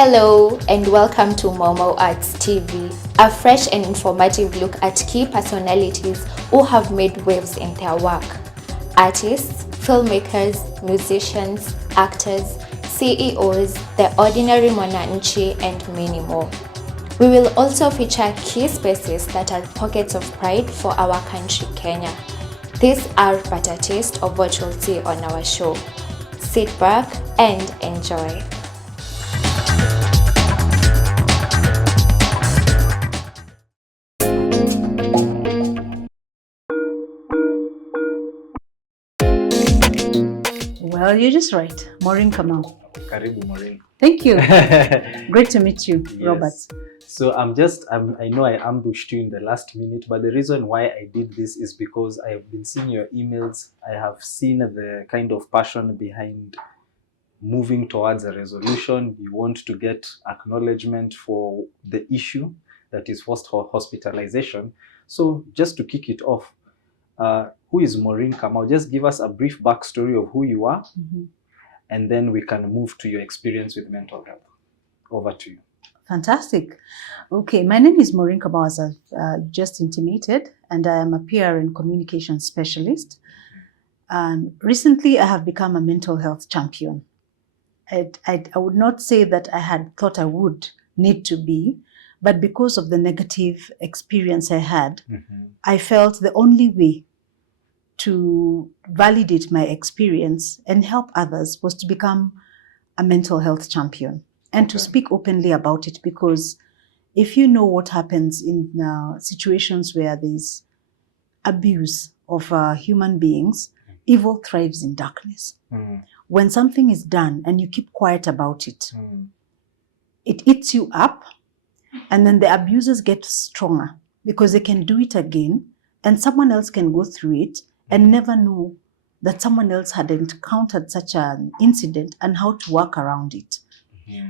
Hello and welcome to Momo Arts TV, a fresh and informative look at key personalities who have made waves in their work. Artists, filmmakers, musicians, actors, CEOs, the ordinary mwananchi and many more. We will also feature key spaces that are pockets of pride for our country, Kenya. These are but a taste of what you'll see on our show. Sit back and enjoy. Well, you're just right. Maureen Kamau. Karibu, Maureen. Thank you. Great to meet you, Yes. Robert. So I know I ambushed you in the last minute, but the reason why I did this is because I have been seeing your emails. I have seen the kind of passion behind moving towards a resolution. You want to get acknowledgement for the issue that is forceful hospitalisation. So just to kick it off, who is Maureen Kamau? Just give us a brief backstory of who you are, and then we can move to your experience with mental health. Over to you. Fantastic. Okay, my name is Maureen Kamau, as I've just intimated, and I am a PR and communication specialist. Recently, I have become a mental health champion. I would not say that I had thought I would need to be, but because of the negative experience I had, I felt the only way to validate my experience and help others was to become a mental health champion and to speak openly about it, because if you know what happens in situations where there's abuse of human beings, evil thrives in darkness. When something is done and you keep quiet about it, it eats you up, and then the abusers get stronger because they can do it again, and someone else can go through it and never know that someone else had encountered such an incident and how to work around it.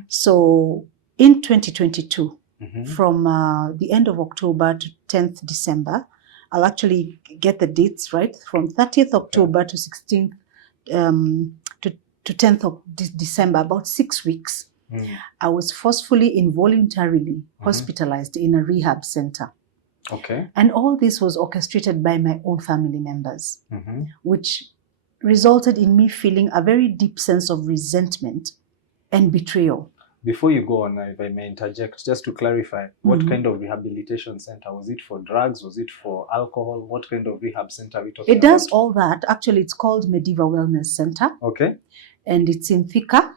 So in 2022, from the end of October to 10th December, I'll actually get the dates right, from 30th October to 16th to 10th of December, about 6 weeks, I was forcefully, involuntarily hospitalized in a rehab center. And all this was orchestrated by my own family members, which resulted in me feeling a very deep sense of resentment and betrayal. Before you go on, if I may interject, just to clarify, what kind of rehabilitation center? Was it for drugs? Was it for alcohol? What kind of rehab center are we talking about? It does all that. Actually, it's called Mediva Wellness Center. And it's in Thika.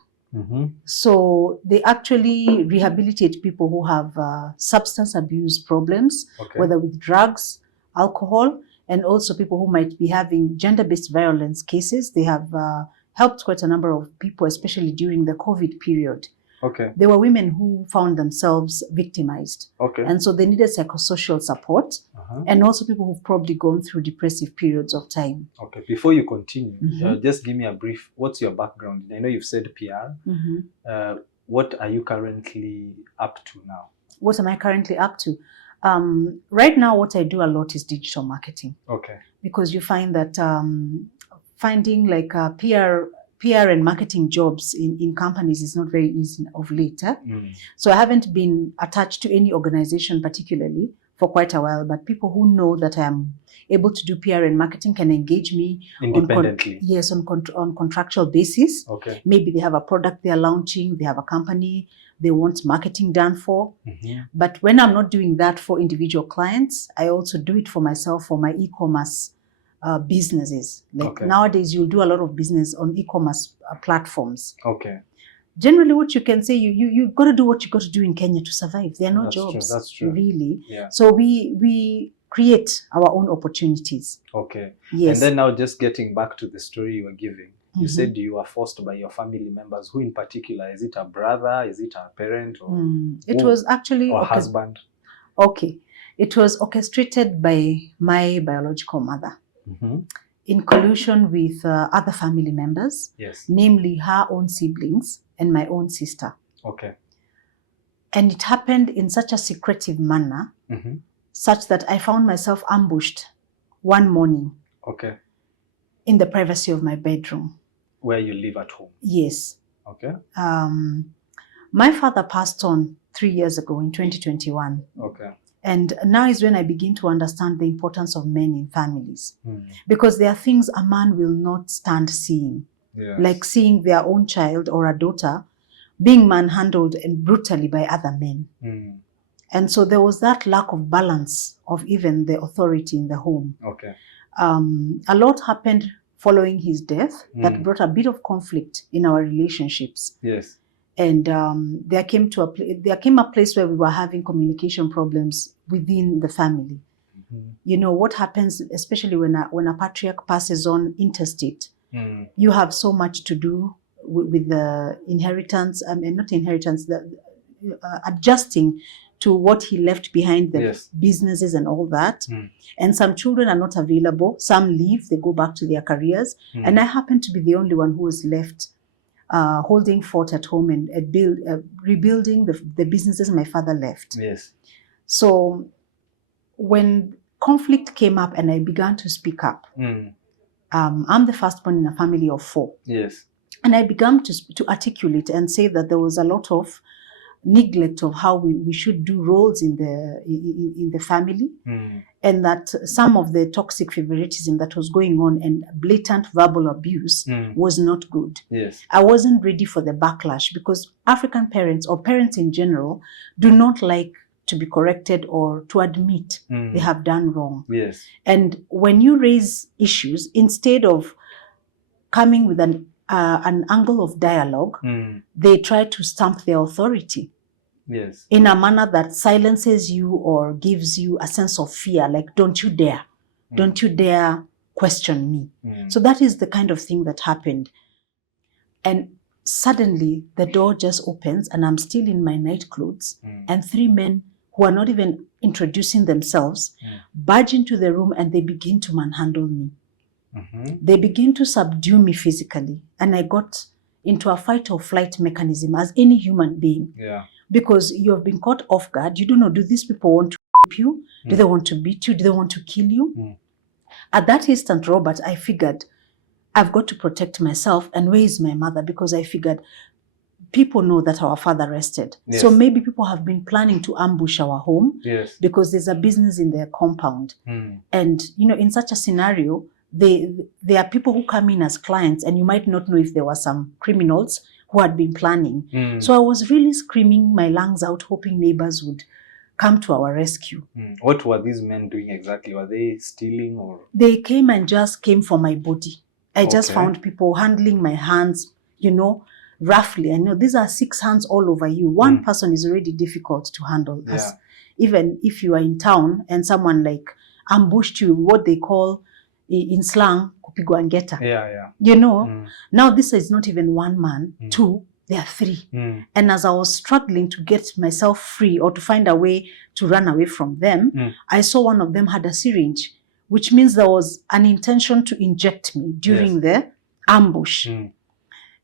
So they actually rehabilitate people who have substance abuse problems, whether with drugs, alcohol, and also people who might be having gender-based violence cases. They have helped quite a number of people, especially during the COVID period. There were women who found themselves victimized. And so they needed psychosocial support, and also people who've probably gone through depressive periods of time. Before you continue, just give me a brief, what's your background? I know you've said PR. What are you currently up to now? What am I currently up to? Right now, what I do a lot is digital marketing. Because you find that finding like PR and marketing jobs in companies is not very easy of late. So I haven't been attached to any organization particularly for quite a while, but people who know that I am able to do PR and marketing can engage me independently. On contractual basis. Maybe they have a product they're launching, they have a company they want marketing done for. But when I'm not doing that for individual clients, I also do it for myself, for my e-commerce businesses. Like nowadays, you'll do a lot of business on e-commerce platforms. Generally, what you can say, you got to do what you got to do in Kenya to survive. There are no jobs. That's true. Really. So we create our own opportunities. And then now, just getting back to the story you were giving, you said you were forced by your family members. Who in particular? Is it a brother? Is it a parent? Or it was actually or husband? It was orchestrated by my biological mother. In collusion with other family members, namely her own siblings and my own sister. And it happened in such a secretive manner, such that I found myself ambushed one morning in the privacy of my bedroom. Where you live at home? Yes. My father passed on 3 years ago in 2021. Okay. And now is when I begin to understand the importance of men in families. Mm. Because there are things a man will not stand seeing. Yes. Like seeing their own child or a daughter being manhandled and brutally by other men. Mm. And so there was that lack of balance of even the authority in the home. Okay. A lot happened following his death that brought a bit of conflict in our relationships. Yes. And there came a place where we were having communication problems within the family. Mm-hmm. You know what happens, especially when a patriarch passes on interstate. You have so much to do with the inheritance. Not inheritance, adjusting to what he left behind, the Yes. businesses and all that. And some children are not available. Some leave, they go back to their careers. And I happen to be the only one who was left holding fort at home and rebuilding the businesses my father left. Yes. So when conflict came up and I began to speak up, I'm the firstborn in a family of 4. Yes. And I began to articulate and say that there was a lot of neglect of how we should do roles in the family, and that some of the toxic favoritism that was going on and blatant verbal abuse was not good. Yes. I wasn't ready for the backlash because African parents or parents in general do not like to be corrected or to admit they have done wrong. Yes. And when you raise issues, instead of coming with an angle of dialogue, they try to stamp their authority. Yes. In a manner that silences you or gives you a sense of fear, like, don't you dare question me. So that is the kind of thing that happened. And suddenly the door just opens and I'm still in my night clothes, and 3 men who are not even introducing themselves barge into the room and they begin to manhandle me. They begin to subdue me physically, and I got into a fight or flight mechanism as any human being. Yeah. Because you have been caught off guard. You don't know, do these people want to rape you? Do they want to beat you? Do they want to kill you? At that instant, Robert, I figured I've got to protect myself. And where is my mother? Because I figured people know that our father rested. Yes. So maybe people have been planning to ambush our home. Yes. Because there's a business in their compound. And, you know, in such a scenario, there are people who come in as clients and you might not know if there were some criminals who had been planning. So I was really screaming my lungs out, hoping neighbors would come to our rescue. What were these men doing exactly? Were they stealing or? They came for my body. I just Okay. found people handling my hands, you know, roughly. I know these are 6 hands all over you. One person is already difficult to handle. Yeah. Even if you are in town and someone like ambushed you, what they call in slang, kupigwa ngeta. Yeah. You know, now this is not even 1 man, 2, there are 3. And as I was struggling to get myself free or to find a way to run away from them, I saw one of them had a syringe, which means there was an intention to inject me during the ambush.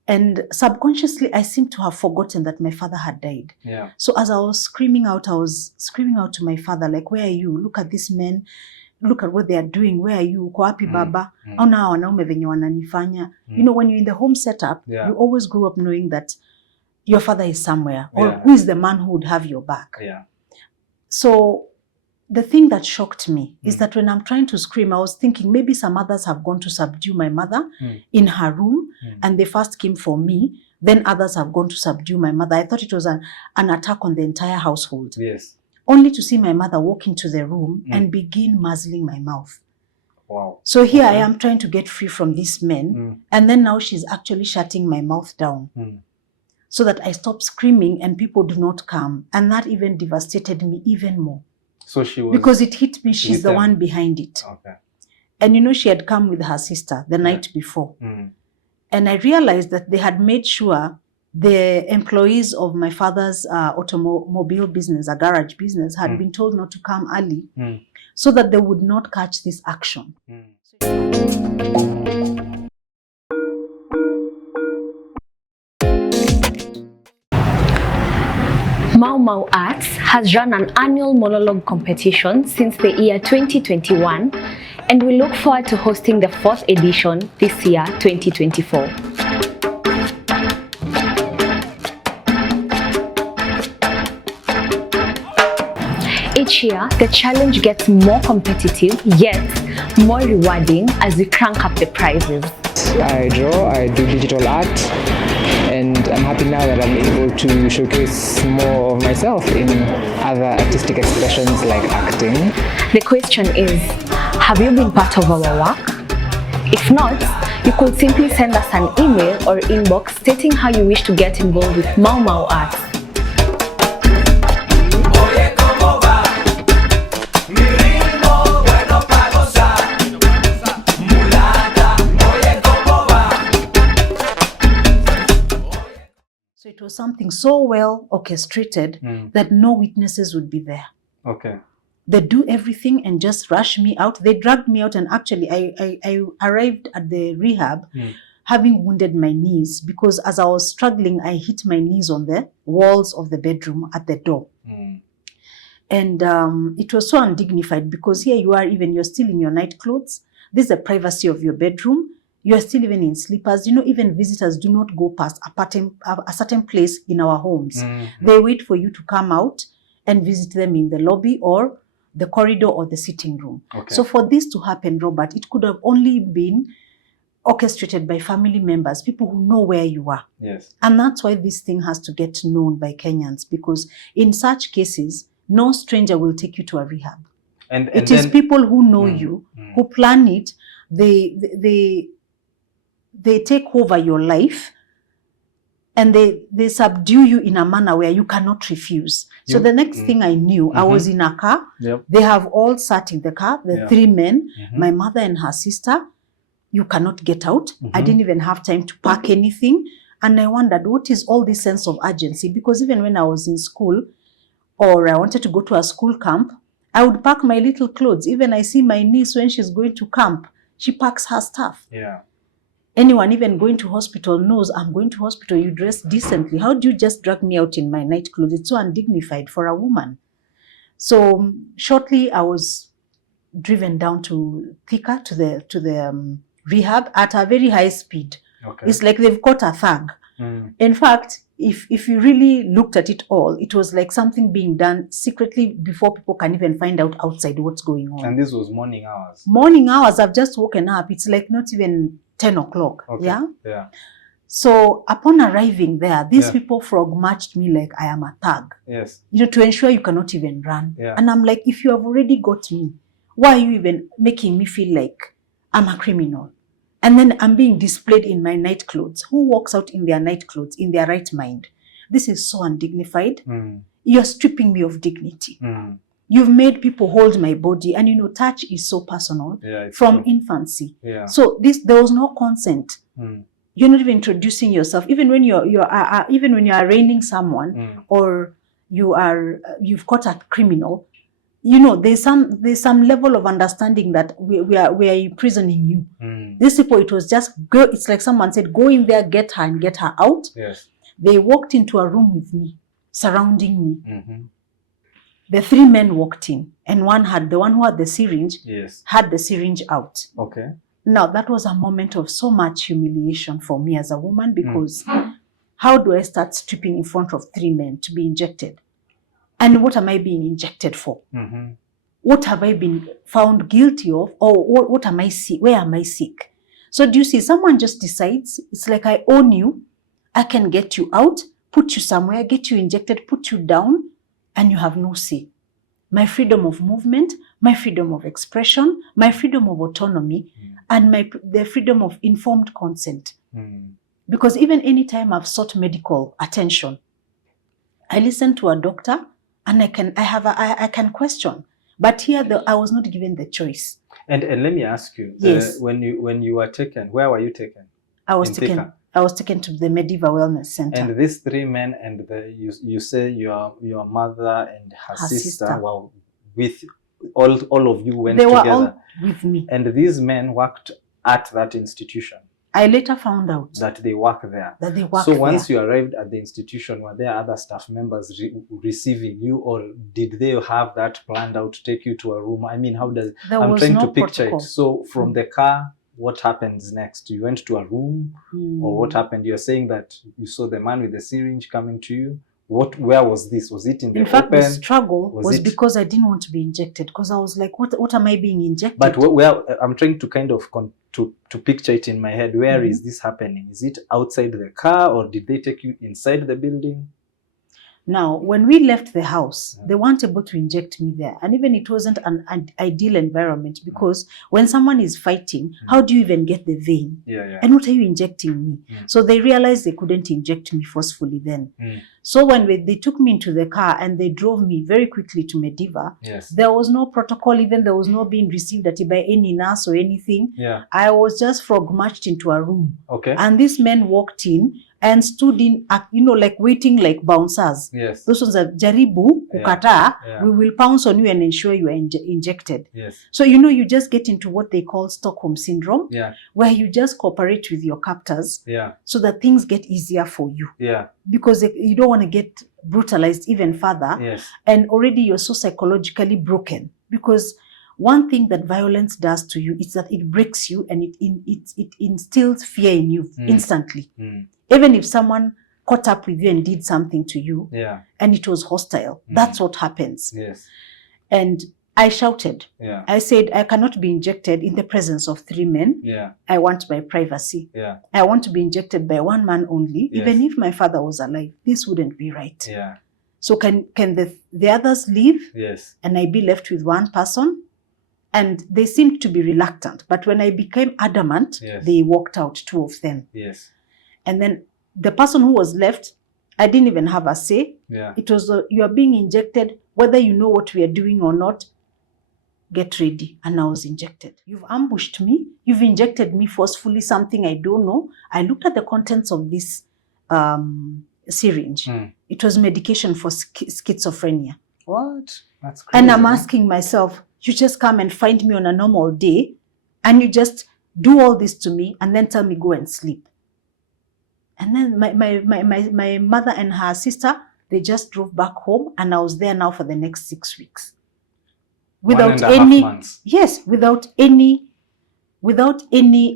And subconsciously, I seem to have forgotten that my father had died. Yeah. So as I was screaming out to my father, like, where are you? Look at these men. Look at what they are doing. Where are you? Uko wapi baba? Ona wanaume venye wananifanya. You know, when you're in the home setup, you always grew up knowing that your father is somewhere, or who is the man who would have your back. Yeah. So the thing that shocked me is that when I'm trying to scream, I was thinking maybe some others have gone to subdue my mother in her room, and they first came for me. Then others have gone to subdue my mother. I thought it was an attack on the entire household. Yes. Only to see my mother walk into the room and begin muzzling my mouth. Wow. So here I am trying to get free from these men. And then now she's actually shutting my mouth down so that I stop screaming and people do not come. And that even devastated me even more. So she was... Because it hit me, she's the one behind it. Okay. And you know, she had come with her sister the night before. And I realized that they had made sure the employees of my father's automobile business, a garage business, had been told not to come early so that they would not catch this action. Mau Arts has run an annual monologue competition since the year 2021, and we look forward to hosting the 4th edition this year, 2024. Each year, the challenge gets more competitive, yet more rewarding as we crank up the prizes. I draw, I do digital art, and I'm happy now that I'm able to showcase more of myself in other artistic expressions like acting. The question is, have you been part of our work? If not, you could simply send us an email or inbox stating how you wish to get involved with Mau Mau Arts. So it was something so well orchestrated that no witnesses would be there. Okay. They do everything and just rush me out. They dragged me out, and actually I arrived at the rehab having wounded my knees, because as I was struggling, I hit my knees on the walls of the bedroom at the door. And it was so undignified, because here you are, even you're still in your night clothes. This is the privacy of your bedroom. You're still even in slippers. You know, even visitors do not go past a certain place in our homes. They wait for you to come out and visit them in the lobby or the corridor or the sitting room. Okay. So for this to happen, Robert, it could have only been orchestrated by family members, people who know where you are. Yes. And that's why this thing has to get known by Kenyans, because in such cases, no stranger will take you to a rehab. And it is people who know you, who plan it. They take over your life, and they subdue you in a manner where you cannot refuse. So the next thing I knew, I was in a car. Yep. They have all sat in the car, the three men, my mother and her sister. You cannot get out. I didn't even have time to pack anything. And I wondered, what is all this sense of urgency? Because even when I was in school, or I wanted to go to a school camp, I would pack my little clothes. Even I see my niece when she's going to camp, she packs her stuff. Yeah. Anyone even going to hospital knows I'm going to hospital, you dress decently. How do you just drag me out in my night clothes? It's so undignified for a woman. So shortly I was driven down to Thika, to the rehab at a very high speed. Okay. It's like they've caught a thug. In fact, if you really looked at it all, it was like something being done secretly before people can even find out outside what's going on. And this was morning hours. Morning hours, I've just woken up. It's like not even 10 o'clock. Okay. Yeah. Yeah. So upon arriving there, these people frog marched me like I am a thug. Yes. You know, to ensure you cannot even run. Yeah. And I'm like, if you have already got me, why are you even making me feel like I'm a criminal? And then I'm being displayed in my night clothes. Who walks out in their night clothes in their right mind? This is so undignified. You're stripping me of dignity. You've made people hold my body, and you know, touch is so personal from infancy. Yeah. So there was no consent. You're not even introducing yourself. Even when you're arraigning someone, or you've caught a criminal, you know, there's some level of understanding that we are imprisoning you. These people, it was just go. It's like someone said, go in there, get her and get her out. Yes. They walked into a room with me, surrounding me. The three men walked in, and the one who had the syringe had the syringe out. Okay. Now that was a moment of so much humiliation for me as a woman, because how do I start stripping in front of three men to be injected? And what am I being injected for? What have I been found guilty of? Or what am I sick? Where am I sick? So do you see, someone just decides, it's like I own you, I can get you out, put you somewhere, get you injected, put you down, and you have no say. My freedom of movement, my freedom of expression, my freedom of autonomy, and the freedom of informed consent. Because even anytime I've sought medical attention, I listen to a doctor, and I can question. But here I was not given the choice. And let me ask you, when you were taken, where were you taken? I was taken to the Medieval Wellness Center. And these three men and you say your mother and her sister were with all of you went together. They were all with me. And these men worked at that institution. I later found out that they work there. So once you arrived at the institution, were there other staff members receiving you, or did they have that planned out to take you to a room? I mean, how does I'm trying to picture protocol. It. So from the car, what happens next? You went to a room, or what happened? You're saying that you saw the man with the syringe coming to you. Where was this? Was it in the In fact, open? the struggle Was was it- because I didn't want to be injected, because I was like, what am I being injected? But where I'm trying to kind of to picture it in my head. Where is this happening? Is it outside the car, or did they take you inside the building? Now, when we left the house, they weren't able to inject me there. And even it wasn't an ideal environment, because when someone is fighting, how do you even get the vein? Yeah. And what are you injecting me? So they realized they couldn't inject me forcefully then. So when they took me into the car and they drove me very quickly to Mediva, Yes. there was no protocol, even there was no being received by any nurse or anything. Yeah. I was just frog marched into a room. Okay. And this man walked in and stood in, like waiting like bouncers. Yes. Those ones are jaribu, kukataa, Yeah. we will pounce on you and ensure you are injected. Yes. So, you just get into what they call Stockholm syndrome, Yeah. where you just cooperate with your captors Yeah. so that things get easier for you. Yeah. Because you don't want to get brutalized even further. Yes. And already you're so psychologically broken. Because one thing that violence does to you is that it breaks you and it instills fear in you instantly. Even if someone caught up with you and did something to you, and it was hostile, that's what happens. Yes. And I shouted. Yeah. I said, I cannot be injected in the presence of 3 men. Yeah. I want my privacy. Yeah. I want to be injected by 1 man only. Yes. Even if my father was alive, this wouldn't be right. Yeah. So can the others leave? Yes. And I be left with 1 person? And they seemed to be reluctant. But when I became adamant, Yes. they walked out, 2 of them. Yes. And then the person who was left, I didn't even have a say. Yeah. It was, you are being injected, whether you know what we are doing or not, get ready. And I was injected. You've ambushed me. You've injected me forcefully, something I don't know. I looked at the contents of this syringe. It was medication for schizophrenia. What? That's crazy. And I'm asking myself, you just come and find me on a normal day and you just do all this to me and then tell me go and sleep. And then my mother and her sister, they just drove back home, and I was there now for the next 6 weeks. Without 1.5 months. Yes, without any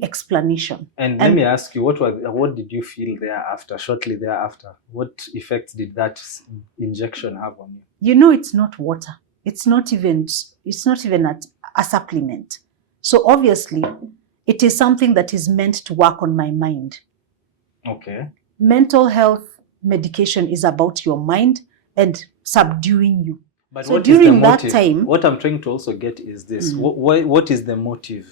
explanation. And let me ask you, what did you feel thereafter, shortly thereafter? What effects did that injection have on you? It's not water. It's not even a supplement. So obviously, it is something that is meant to work on my mind. Okay. Mental health medication is about your mind and subduing you. But so what is the during that motive? time, What I'm trying to also get is this. What is the motive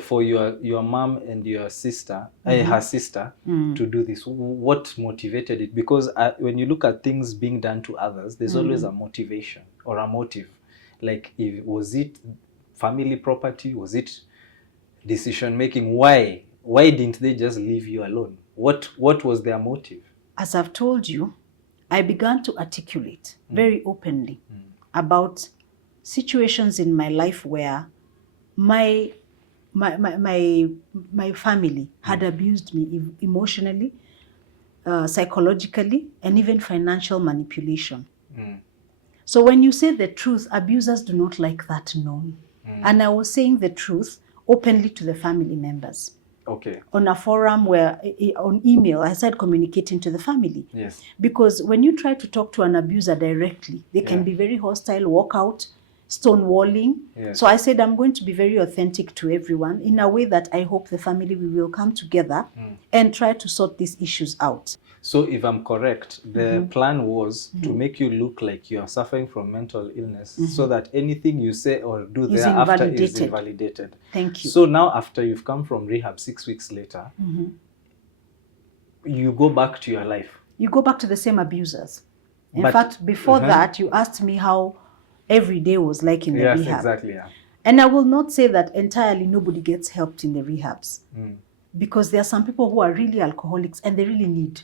for your mom and your sister, her sister, to do this? What motivated it? Because when you look at things being done to others, there's always a motivation or a motive. Like, was it family property? Was it decision making? Why didn't they just leave you alone? What was their motive? As I've told you, I began to articulate very openly about situations in my life where my family had abused me emotionally, psychologically, and even financial manipulation. So when you say the truth, abusers do not like that known. And I was saying the truth openly to the family members. Okay. On a forum where, on email, I started communicating to the family. Yes. Because when you try to talk to an abuser directly, they can be very hostile, walk out, stonewalling. Yes. So I said, I'm going to be very authentic to everyone in a way that I hope the family will come together and try to sort these issues out. So if I'm correct, the plan was to make you look like you are suffering from mental illness so that anything you say or do thereafter is invalidated. Thank you. So now after you've come from rehab 6 weeks later, you go back to your life. You go back to the same abusers. In fact, before that, you asked me how every day was like in the rehab. Yes, exactly. Yeah. And I will not say that entirely nobody gets helped in the rehabs. Because there are some people who are really alcoholics and they really need.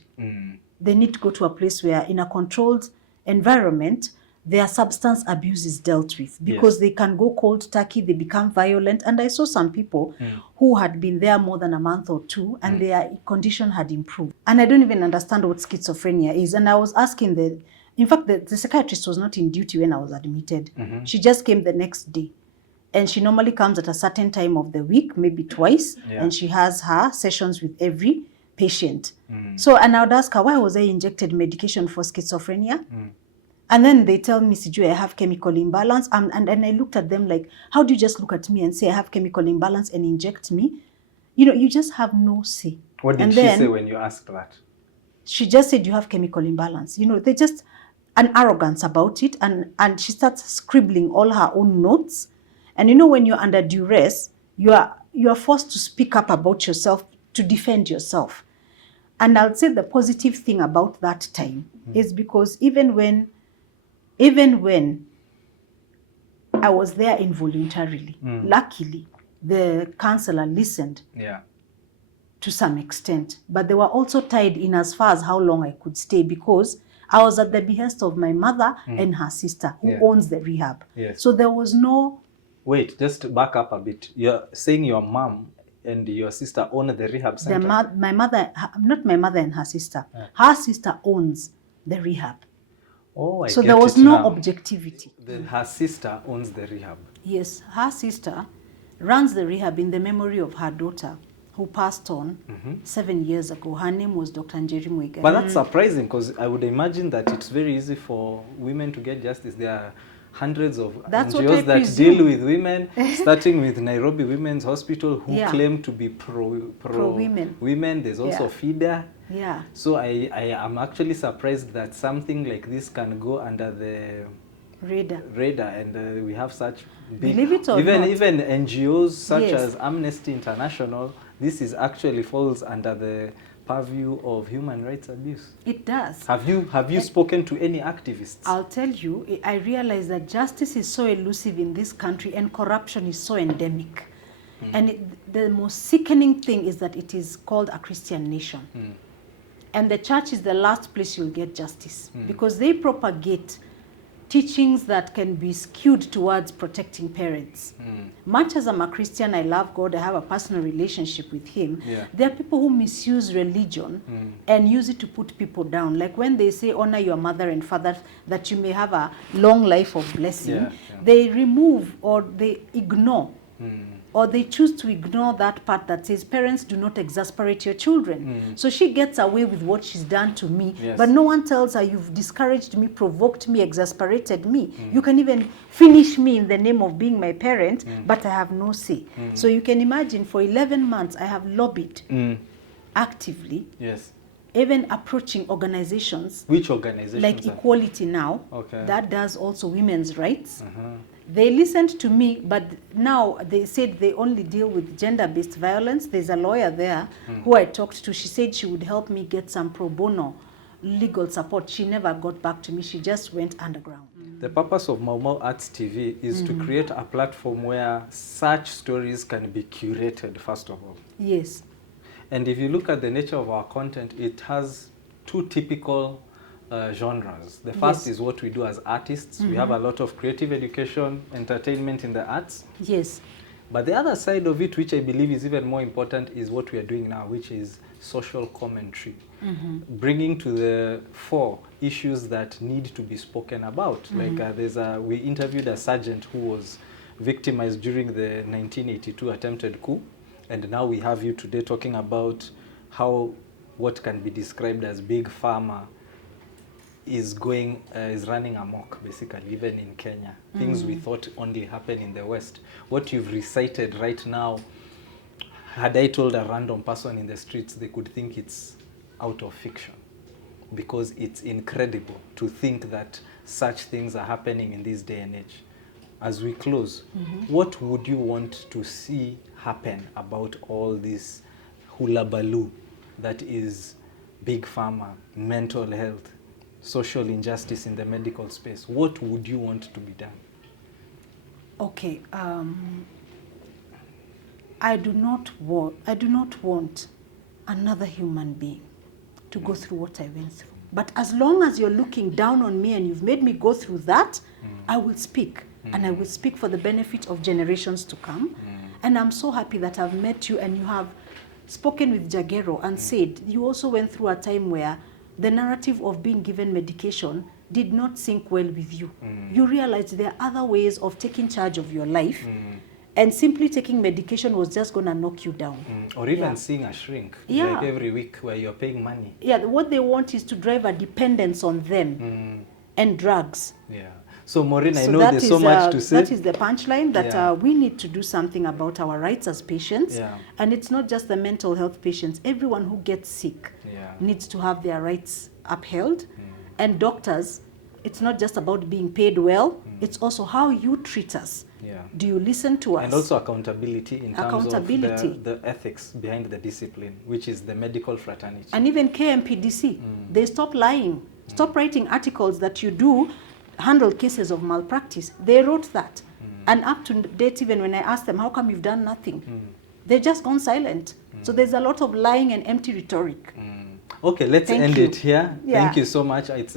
They need to go to a place where in a controlled environment, their substance abuse is dealt with. Because they can go cold turkey, they become violent. And I saw some people who had been there more than a month or 2 and their condition had improved. And I don't even understand what schizophrenia is. And I was asking in fact, the psychiatrist was not in duty when I was admitted. She just came the next day. And she normally comes at a certain time of the week, maybe twice. And she has her sessions with every patient. So, and I would ask her, why was I injected medication for schizophrenia? And then they tell me, Sijui, I have chemical imbalance. And then I looked at them like, how do you just look at me and say I have chemical imbalance and inject me? You know, you just have no say. What did she say when you asked that? She just said, you have chemical imbalance. You know, they just an arrogance about it. And she starts scribbling all her own notes. And you know, when you're under duress, you are forced to speak up about yourself, to defend yourself. And I'll say the positive thing about that time is because even when I was there involuntarily, luckily, the counselor listened to some extent. But they were also tied in as far as how long I could stay, because I was at the behest of my mother and her sister, who owns the rehab. So there was no... Wait, just back up a bit. You're saying your mom and your sister own the rehab center? My mother, not my mother and her sister. Her sister owns the rehab. Oh, so there was no objectivity. Her sister owns the rehab? Yes, her sister runs the rehab in the memory of her daughter, who passed on 7 years ago. Her name was Dr. Njeri Mwiga. But that's surprising, because I would imagine that it's very easy for women to get justice. There are hundreds of NGOs that deal with women, starting with Nairobi Women's Hospital, who claim to be pro-women. There's also FIDA. Yeah. So I am actually surprised that something like this can go under the radar, and we have such big, believe it or even not, even NGOs such as Amnesty International. This is actually falls under the purview of human rights abuse. It does. Have you spoken to any activists? I'll tell you, I realize that justice is so elusive in this country and corruption is so endemic. And the most sickening thing is that it is called a Christian nation. And the church is the last place you'll get justice, because they propagate teachings that can be skewed towards protecting parents. Much as I'm a Christian, I love God, I have a personal relationship with him. There are people who misuse religion and use it to put people down. Like when they say honor your mother and father, that you may have a long life of blessing, they remove or they ignore or they choose to ignore that part that says parents do not exasperate your children. So she gets away with what she's done to me, but no one tells her, you've discouraged me, provoked me, exasperated me. You can even finish me in the name of being my parent, but I have no say. So you can imagine, for 11 months I have lobbied actively, even approaching organizations. Which organizations? Like Equality Now, that does also women's rights. They listened to me, but now they said they only deal with gender-based violence. There's a lawyer there who I talked to. She said she would help me get some pro bono legal support. She never got back to me. She just went underground. The purpose of Mau Arts TV is to create a platform where such stories can be curated, first of all. Yes. And if you look at the nature of our content, it has two typical genres. The first is what we do as artists. We have a lot of creative education, entertainment in the arts. Yes. But the other side of it, which I believe is even more important, is what we are doing now, which is social commentary. Bringing to the fore issues that need to be spoken about. Like we interviewed a sergeant who was victimized during the 1982 attempted coup. And now we have you today talking about how what can be described as big pharma is running amok, basically, even in Kenya. Things we thought only happen in the West. What you've recited right now, had I told a random person in the streets, they could think it's out of fiction, because it's incredible to think that such things are happening in this day and age. As we close, what would you want to see happen about all this hullabaloo that is big pharma, mental health, social injustice in the medical space? What would you want to be done? Okay, I do not want another human being to go through what I went through. But as long as you're looking down on me and you've made me go through that, I will speak. And I will speak for the benefit of generations to come. And I'm so happy that I've met you and you have spoken with Jagero and said you also went through a time where the narrative of being given medication did not sync well with you. You realized there are other ways of taking charge of your life and simply taking medication was just going to knock you down. Or even seeing a shrink, Yeah. like every week where you're paying money. Yeah, what they want is to drive a dependence on them and drugs. Yeah. So Maureen, I So know that there's is, so much to say. That is the punchline, that Yeah. we need to do something about our rights as patients. Yeah. And it's not just the mental health patients. Everyone who gets sick Yeah. needs to have their rights upheld. And doctors, it's not just about being paid well, it's also how you treat us. Yeah. Do you listen to us? And also accountability in terms Accountability. of the ethics behind the discipline, which is the medical fraternity. And even KMPDC, they stop lying. Stop writing articles that you do handle cases of malpractice. They wrote that. And up to date, even when I ask them, how come you've done nothing? They've just gone silent. So there's a lot of lying and empty rhetoric. Okay, let's Thank end you. it here. Yeah. Thank you so much. It's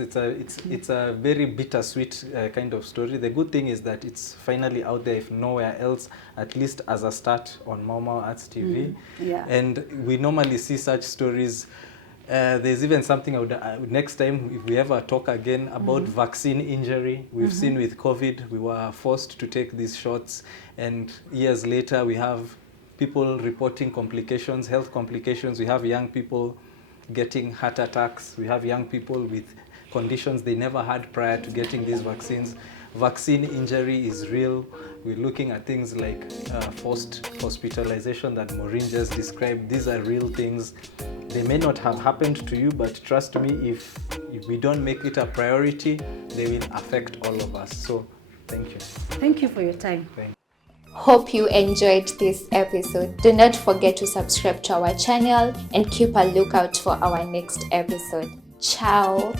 a very bittersweet kind of story. The good thing is that it's finally out there, if nowhere else, at least as a start on Mau Arts TV. Yeah. And we normally see such stories. There's even something I would, next time, if we ever talk again about vaccine injury. We've seen with COVID, we were forced to take these shots, and years later we have people reporting complications, health complications. We have young people getting heart attacks. We have young people with conditions they never had prior to getting these vaccines. Vaccine injury is real. We're looking at things like forced hospitalisation that Maureen just described. These are real things. They may not have happened to you, but trust me, if we don't make it a priority, they will affect all of us. So thank you. Thank you for your time. Thank you. Hope you enjoyed this episode. Do not forget to subscribe to our channel and keep a lookout for our next episode. Ciao.